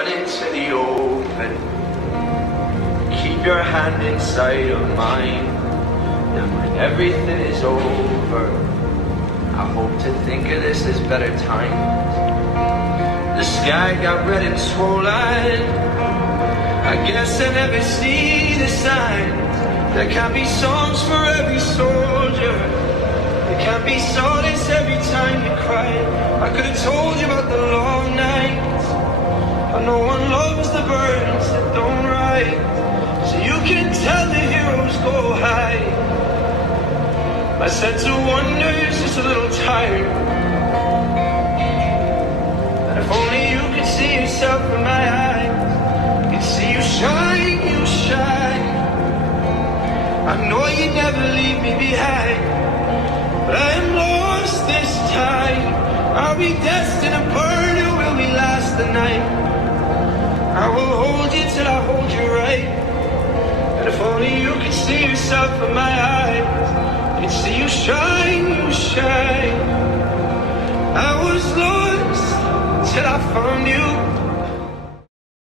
run into the open. Keep your hand inside of mine. And when everything is over, I hope to think of this as better times. The sky got red and swollen. I guess I never see the signs. There can't be songs for every soldier. There can't be solace every time you cry. I could have told you about the long nights, but no one loves the birds that don't rise. So you can tell the heroes go high. My sense of wonder is just a little tired. And if only you could see yourself in my eyes, you'd see you shine, you shine. I know you'd never leave me behind, but I am lost this time. Are we destined to burn, or will we last the night? I will hold you till I hold you right. And if only you could see yourself in my eyes, you'd see you shine, you shine. I was lost till I found you.